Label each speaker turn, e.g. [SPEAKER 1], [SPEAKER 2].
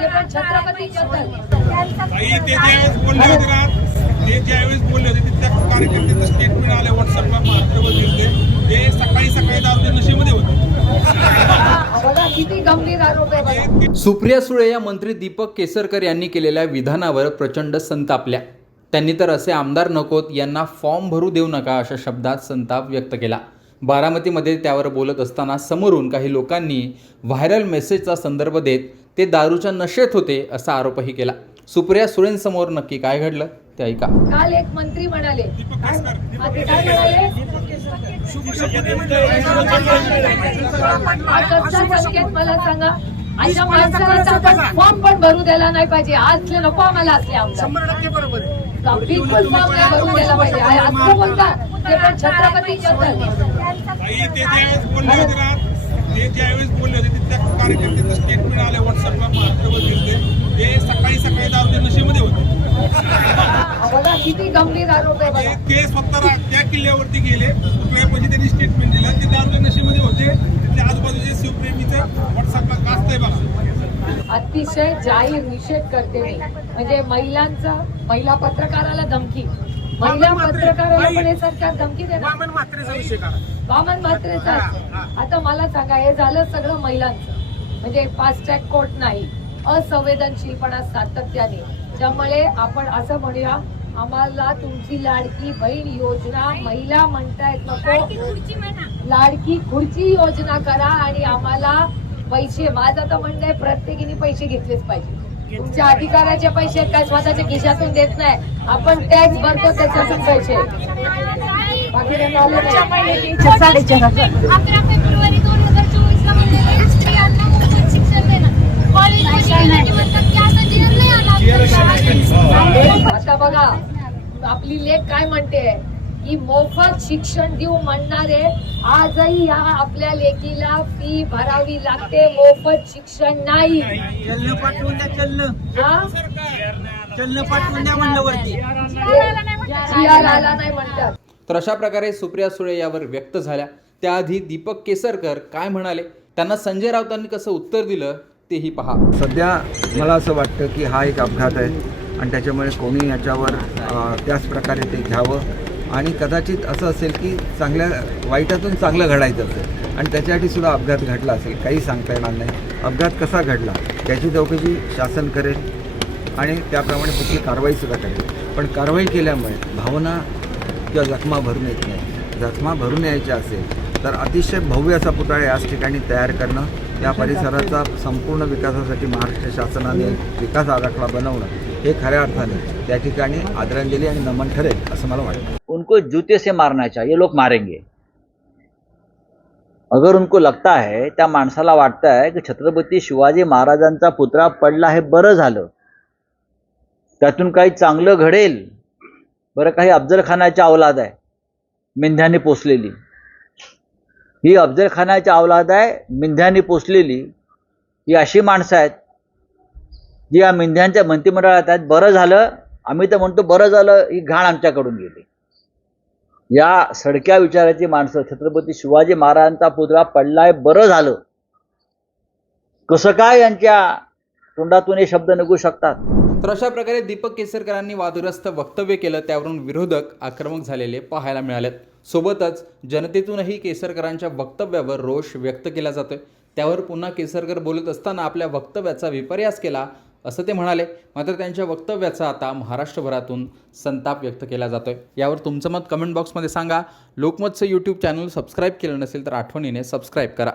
[SPEAKER 1] ते पण छत्रपती जतन.
[SPEAKER 2] ताई ते ज्यावेळेस बोलले होते ना ते ज्यावेळेस बोलले होते ते त्या कार्यकर्त्यांचं स्टेटमेंट आले व्हॉट्सअपला महाराष्ट्रवर दिसते ते सकाळी सकाळी दारूच्या नशेमध्ये होते.
[SPEAKER 1] बघा किती गंभीर आरोप आहे बघा
[SPEAKER 3] सुप्रिया सुळे या मंत्री दीपक केसरकर यांनी केलेल्या विधानावर प्रचंड संतापल्या त्यांनी तर असे आमदार नकोत यांना फॉर्म भरू देऊ नका अशा शब्दात संताप व्यक्त केला. बारामतीमध्ये त्यावर बोलत असताना समोरून काही लोकांनी व्हायरल मेसेजचा संदर्भ देत ते दारूच्या नशेत होते असा आरोपही केला. सुप्रिया सुळेंसमोर नक्की काय घडलं ते ऐका.
[SPEAKER 1] काल एक मंत्री म्हणाले मला सांगा अशा माणसाला फॉर्म पण भरू द्यायला नाही पाहिजे असले नको आम्हाला असले आमदार. पाहिजे. असं बोलतात ते पण छत्रपती
[SPEAKER 2] ते ज्यावेळेस बोलले होते कार्यकर्त्यांचं स्टेटमेंट आले व्हॉट्सअपला महाराष्ट्रवर दिसते ते सकाळी सकाळी नशेमध्ये होते.
[SPEAKER 1] किती गंभीर आरोप
[SPEAKER 2] ते- स्वतः त्या किल्ल्यावरती गेले रुपयापाशी त्यांनी स्टेटमेंट दिलं ते दारूच्या नशेमध्ये होते तिथल्या आजूबाजूचे शिवप्रेमीचं व्हॉट्सअपला कास्त आहे बघा
[SPEAKER 1] अतिशय जाहीर निषेध करते मी. म्हणजे महिलांचं महिला पत्रकाराला धमकी. महिला पत्रकाराला पण हे सरकार धमकी देणार.
[SPEAKER 4] वामन मात्रेचा विषय करा
[SPEAKER 1] वामन मात्रेचा आता मला सांगा हे झालं सगळं महिलांचं. म्हणजे फास्ट ट्रॅक कोर्ट नाही. असंवेदनशीलपणा सातत्याने. त्यामुळे आपण असं म्हणूया आम्हाला तुमची लाडकी बहीण योजना महिला म्हणतायत नको. लाडकी खुर्ची योजना करा आणि आम्हाला पैसे माझं तर म्हणणं आहे प्रत्येकीने पैसे घेतलेच पाहिजे. तुमच्या अधिकाराचे पैसे काय स्वतःच्या खिशातून देत नाही. आपण टॅक्स भरतो त्याच्यातून पैसे बाकी त्यांना आलं नाही.
[SPEAKER 5] अकरा फेब्रुवारी दोन हजार चोवीस ला म्हणलेले स्त्रियांना मोफत शिक्षण देणार. कॉलेज म्हणतात की असा जीवन नाही आला.
[SPEAKER 1] आता बघा आपली लेख काय म्हणते? की मोफत शिक्षण देऊ म्हणणारे आजही या आपल्या लेकीला फी भरावी लागते. मोफत शिक्षण नाही.
[SPEAKER 4] चलन पाठवून द्या चलन.
[SPEAKER 1] हा?
[SPEAKER 4] चलन पाठवून द्या म्हणलं वरती.
[SPEAKER 1] GR आला नाही म्हणतात.
[SPEAKER 3] तर अशा प्रकारे सुप्रिया सुळे यावर व्यक्त झाल्या. त्याआधी दीपक केसरकर काय म्हणाले? त्यांना संजय राऊतांनी कसं उत्तर दिलं तेही पहा.
[SPEAKER 6] सध्या मला असं वाटतं की हा एक अपघात आहे. आणि त्याच्यामुळे कोणी याच्यावर त्याच प्रकारे ते घ्यावं. आणि कदाचित असं असेल की चांगल्या वाईटातून चांगलं घडायचं असेल आणि त्याच्यासाठी सुद्धा अपघात घडला असेल काही सांगता येणार नाही. अपघात कसा घडला त्याची चौकशी शासन करेल आणि त्याप्रमाणे पुढची कारवाईसुद्धा करेल. पण कारवाई केल्यामुळे भावना किंवा जखमा भरून येत नाही. जखमा भरून यायच्या असेल तर अतिशय भव्य असा पुतळा याच ठिकाणी तयार करणं या परिसराचा संपूर्ण विकासासाठी महाराष्ट्र शासनाने विकास आराखडा बनवणं हे खऱ्या अर्थाने त्या ठिकाणी आदरांजली आणि नमन ठरेल असं मला वाटतं.
[SPEAKER 7] उनको जूते से मारना चाहिए लोग मारेंगे। अगर उनको लगता है त्या माणसाला वाटतं आहे की छत्रपती शिवाजी महाराजांचा पुतळा पडला हे बरं झालं त्यातून काही चांगलं घडेल बरं काही अफजलखानाच्या अवलाद आहे मेंढ्याने पोसलेली. ही अफजलखानाच्या अवलाद आहे मेंढ्याने पोसलेली ही अशी माणसं आहेत जी या मेंढ्यांच्या मंत्रिमंडळात आहेत बरं झालं आम्ही तर म्हणतो बरं झालं ही घाण आमच्याकडून गेली. या सडक्या विचाराची माणसं छत्रपती शिवाजी महाराजांचा पुतळा पडलाय बरं झालं. कसं काय यांच्या तोंडातून हे शब्द निघू शकतात?
[SPEAKER 3] तर अशा प्रकारे दीपक केसरकरांनी वादग्रस्त वक्तव्य केलं त्यावरून विरोधक आक्रमक झालेले पाहायला मिळालेत. सोबतच जनतेतूनही केसरकरांच्या वक्तव्यावर रोष व्यक्त केला जातोय. त्यावर पुन्हा केसरकर बोलत असताना आपल्या वक्तव्याचा विपर्यास केला असं ते म्हणाले. मात्र त्यांच्या वक्तव्याचा आता महाराष्ट्रभरातून संताप व्यक्त केला जातोय. यावर तुमचं मत कमेंट बॉक्समध्ये सांगा. लोकमतचं यूट्यूब चॅनल सबस्क्राईब केलं नसेल तर आठवणीने सबस्क्राईब करा.